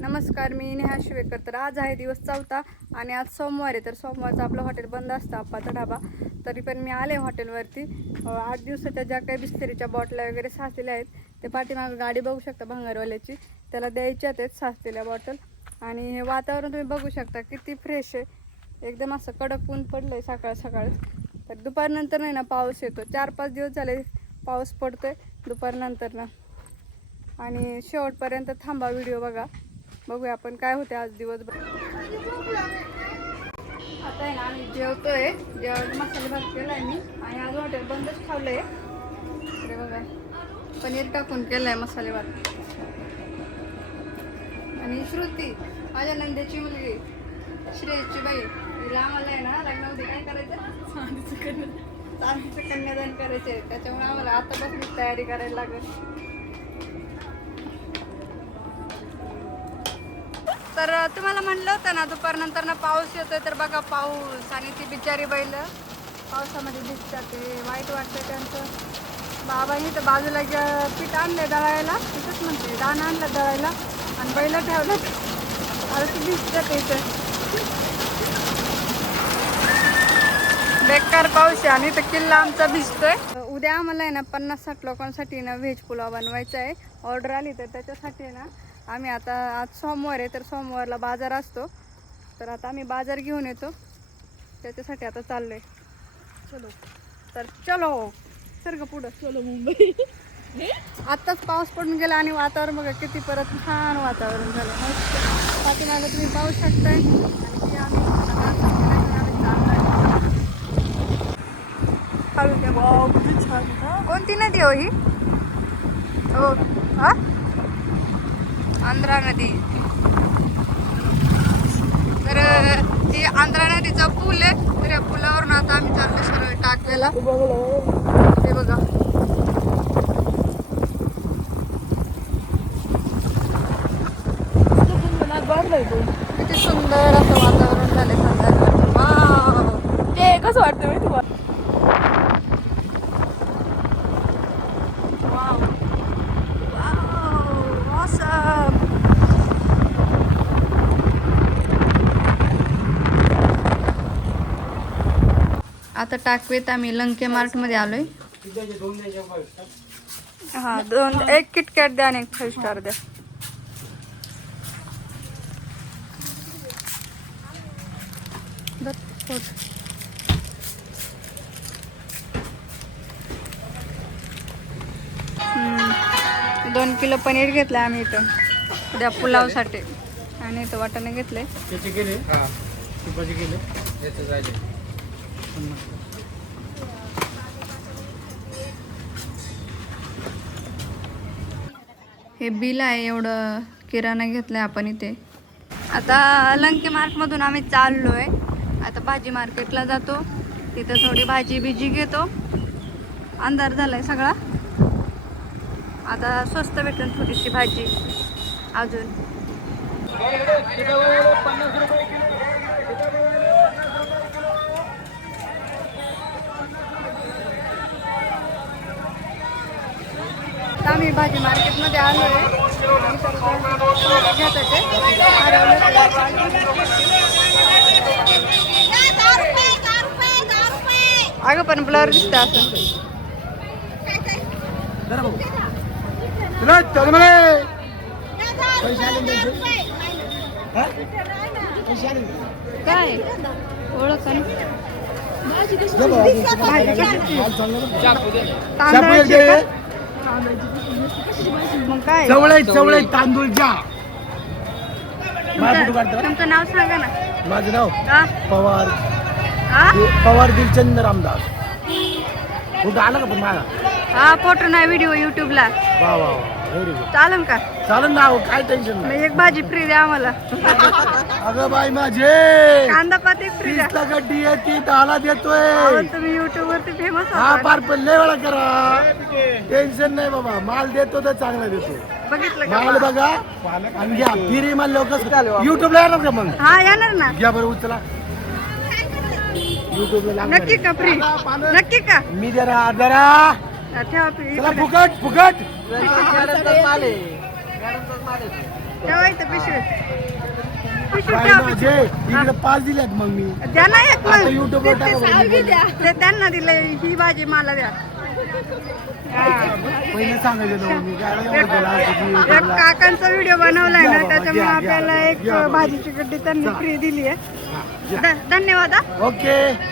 नमस्कार, मी नेहा शिवेकर. तर आज आहे दिवस 4था आणि आज सोमवार आहे. तर सोमवारचं आपलं हॉटेल बंद असतं, आप्पाचा ढाबा. तरी पण मी आले हॉटेलवरती. 8 दिवसाच्या ज्या काही बिस्लरीच्या बॉटल्या वगैरे साचलेल्या आहेत ते पाठीमागं गाडी बघू शकता भंगारवाल्याची, त्याला द्यायच्यात आहेत साचलेल्या बॉटल. आणि हे वातावरण तुम्ही बघू शकता किती फ्रेश आहे, एकदम असं कडक ऊन पडलं आहे सकाळ सकाळ. तर दुपारनंतर नाही ना पाऊस येतो, 4-5 दिवस झाले पाऊस पडतो आहे दुपारनंतर ना. आणि शेवटपर्यंत थांबा, व्हिडिओ बघूया आपण काय होते आज दिवसभर. आता आहे ना आम्ही जेवतोय, जेवण मसाले भात केलाय मी आणि आज हॉटेल बंदच ठेवलंय. अरे बघा, पनीर टाकून केलाय मसाले भात. आणि श्रुती माझ्या नंदेची मुलगी, श्रेयसची बाई, तिला आम्हाला आहे ना लग्नामध्ये काय करायचं, चांदीचं कन्यादान करायचे. त्याच्यामुळे आम्हाला आतापासूनच तयारी करायला लागेल. तर तुम्हाला म्हणलं होतं ना दुपारनंतर ना पाऊस येतोय, तर बघा पाऊस. आणि ती बिचारी बैल पावसामध्ये दिसतात, ते वाईट वाटतं त्यांचं. बाबांनी तर बाजूला पीठ आणलं दळायला, तिथंच म्हणते दाण आणलं दळायला आणि बैल ठेवलं. आता ती दिसतात इथं, बेकार पाऊस आहे. आणि तर किल्ला आमचा भिजतोय. उद्या आम्हाला आहे ना 50-60 लोकांसाठी ना व्हेज पुलाव बनवायचा आहे. ऑर्डर आली तर त्याच्यासाठी ना आम्ही आता, आज सोमवार आहे तर सोमवारला बाजार असतो, तर आता आम्ही बाजार घेऊन येतो, त्याच्यासाठी आता चाललोय. चलो तर चलो सर का पुढं, चलो मुंबई. आत्ताच पाऊस पडून गेला आणि वातावरण बघा किती परत छान वातावरण झालं. मस्त पाठीमागं तुम्ही पाहू शकताय. आणि आम्ही छान. कोणती नदी हो ही? हो हा, आंध्रा नदी. तर ती आंध्रा नदीचा पूल आहे. तर या पुलावरून आता आम्ही चाललो सरळ टाकलेला. हे बघा, किती सुंदर असं वातावरण झालंय संध्याकाळचं. ते कसं वाटतं मी तुम्हाला? आता टाकवेत आम्ही लंके मार्ट मध्ये आलोय. हा, एक किटकॅट द्या आणि एक 5 स्टार द्या. दोन किलो पनीर घेतलं आम्ही इथं उद्या पुलावसाठी. आणि इथं वाटाणे घेतले. हे बिल आहे, एवढं किराणा घेतलाय आपण इथे. आता लंके मार्कमधून आम्ही चाललोय. आता भाजी मार्केटला जातो, तिथं थोडी भाजी बिजी घेतो. अंधार झालाय सगळा, आता स्वस्त भेटून थोडीशी भाजी अजून. आम्ही भाजी मार्केटमध्ये आलो आहे. अगं पण ब्लर दिसतं असं. काय ओळख मग काय चवळे तांदूळ जा. तुमचं नाव सांगा ना. माझं नाव हा? पवार हा? पवार दिलचंद रामदास. कुठं आलं का पण मला? हा, फोटो नाही, व्हिडिओ युट्यूबला. वा वा व्हेरी गुड. चालेल का? चालेल ना, काय टेन्शन नाही. मग एक भाजी फ्री द्या आम्हाला. अगं बाई माझे कांदा पाती फ्री द्या. 30 गड्डी आहे ती 10 देतोय. तुम्ही युट्यूब वरती फेमस हा पार पण लय वेळा करा, टेन्शन नाही बाबा. माल देतो तर चांगला देतो. बघितलं का? माल बघा आणि घ्या. फिरी माल लोक युट्यूबला येणार का मग? हा, येणार ना. घ्या बरं, उचला युट्यूबला. नक्की का? फ्री नक्की का? मी जरा जरा ठेवा फ्री. चला फुकट फुकट. ठेवायचं पिशवीत. पिशवीत काय ठेवा, ना, जे इकडे 5 दिल्यात मग मी द्या ना एक आता मग. YouTube वर टाका बरं मी बोललो. ते त्यांना दिले, ही भाजी मला द्या. पहिले सांगायचं ना मी काय एवढं केलं आज किती एक केला. काकांचा व्हिडिओ बनवलाय घ्या ना, बाबा, त्याच्यामुळे घ्या, आपल्याला घ्या, एक घ्या बाबा. भाजीची गड्डी त्यांनी चा. फ्री दिली आहे. हा, घ्या. धन्यवाद हा. ओके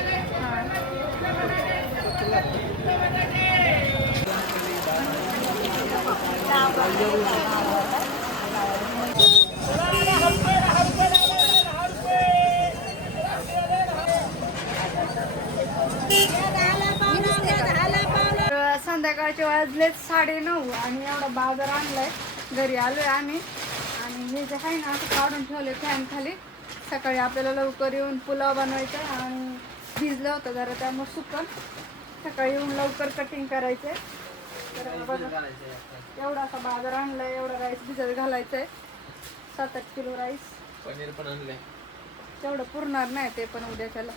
तर संध्याकाळचे वाजलेत 9:30 आणि एवढा बाजार आणलाय. घरी आलोय आम्ही आणि हे जे आहे ना असं काढून ठेवले फॅन खाली. सकाळी आपल्याला लवकर येऊन पुलाव बनवायचा आणि भिजलं होतं जरा त्यामुळे सुकन सकाळी येऊन लवकर कटिंग करायचंय. तर बघा एवढा असा बाजार आणलाय. एवढा राईस भिजत घालायचंय. 7-8 किलो राईस. पनीर पण आणलंय. तेवढं पुरणार नाही ते पण उद्याच्याला.